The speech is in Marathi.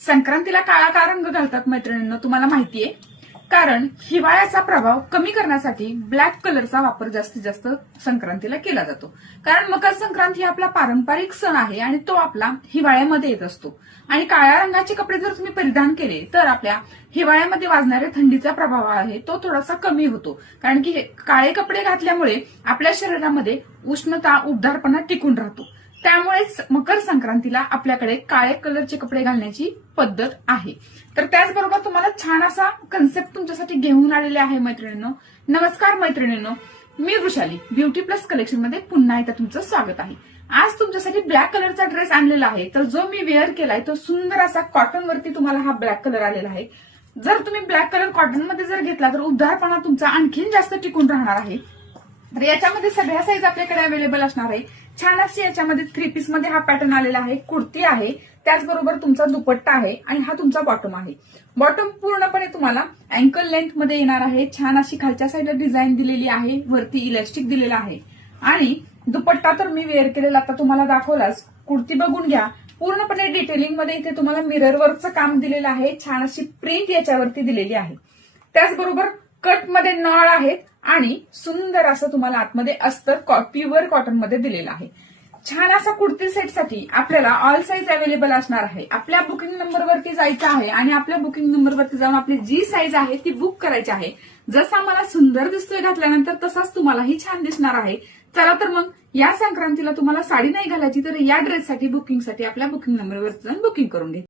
संक्रांतीला काळा का रंग घालतात मैत्रिणींनो, तुम्हाला माहितीये? कारण हिवाळ्याचा प्रभाव कमी करण्यासाठी ब्लॅक कलरचा वापर जास्तीत जास्त संक्रांतीला केला जातो. कारण मकर संक्रांत ही आपला पारंपरिक सण आहे आणि तो आपला हिवाळ्यामध्ये येत असतो. आणि काळ्या रंगाचे कपडे जर तुम्ही परिधान केले तर आपल्या हिवाळ्यामध्ये वाजणाऱ्या थंडीचा प्रभाव आहे तो थोडासा कमी होतो. कारण की काळे कपडे घातल्यामुळे आपल्या शरीरामध्ये उष्णता, उबदारपणा टिकून राहतो. त्यामुळेच मकर संक्रांतीला आपल्याकडे काळे कलरचे कपडे घालण्याची पद्धत आहे. तर त्याचबरोबर तुम्हाला छान असा कन्सेप्ट तुमच्यासाठी घेऊन आलेले आहे मैत्रिणींनो. नमस्कार मैत्रिणींनो, मी वृषाली ब्युटी प्लस कलेक्शन मध्ये पुन्हा एकदा तुमचं स्वागत आहे. आज तुमच्यासाठी ब्लॅक कलरचा ड्रेस आणलेला आहे. तर जो मी वेअर केलाय तो सुंदर असा कॉटन वरती तुम्हाला हा ब्लॅक कलर आलेला आहे. जर तुम्ही ब्लॅक कलर कॉटन मध्ये जर घेतला तर उबदारपणा तुमचा आणखीन जास्त टिकून राहणार आहे. तर याच्यामध्ये सगळ्या साईज आपल्याकडे अवेलेबल असणार आहे. छान अशी याच्यामध्ये 3 पीस मध्ये हा पॅटर्न आलेला आहे. कुर्ती आहे, त्याचबरोबर तुमचा दुपट्टा आहे आणि हा तुमचा बॉटम आहे. बॉटम पूर्णपणे तुम्हाला अँकल लेंथ मध्ये येणार आहे. छान अशी खालच्या साईडला डिझाईन दिलेली आहे, वरती इलास्टिक दिलेला आहे आणि दुपट्टा तर मी वेअर केलेला आता तुम्हाला दाखवलाच. कुर्ती बघून घ्या, पूर्णपणे डिटेलिंग मध्ये इथे तुम्हाला मिरर वर्कचं काम दिलेलं आहे. छान अशी प्रिंट याच्यावरती दिलेली आहे. त्याचबरोबर कट मध्ये नळ आहेत आणि सुंदर असं तुम्हाला आतमध्ये अस्तर प्युअर कॉटन मध्ये दिलेलं आहे. छान असा कुर्ती सेटसाठी आपल्याला ऑल साईज अवेलेबल असणार आहे. आपल्या बुकिंग नंबरवरती जायचं आहे आणि आपल्या बुकिंग नंबरवरती जाऊन आपली जी साईज आहे ती बुक करायची आहे. जसा मला सुंदर दिसतोय घातल्यानंतर तसाच तुम्हालाही छान दिसणार आहे. चला तर मग या संक्रांतीला तुम्हाला साडी नाही घालायची तर या ड्रेससाठी बुकिंगसाठी आपल्या बुकिंग नंबरवरती जाऊन बुकिंग करून घ्या.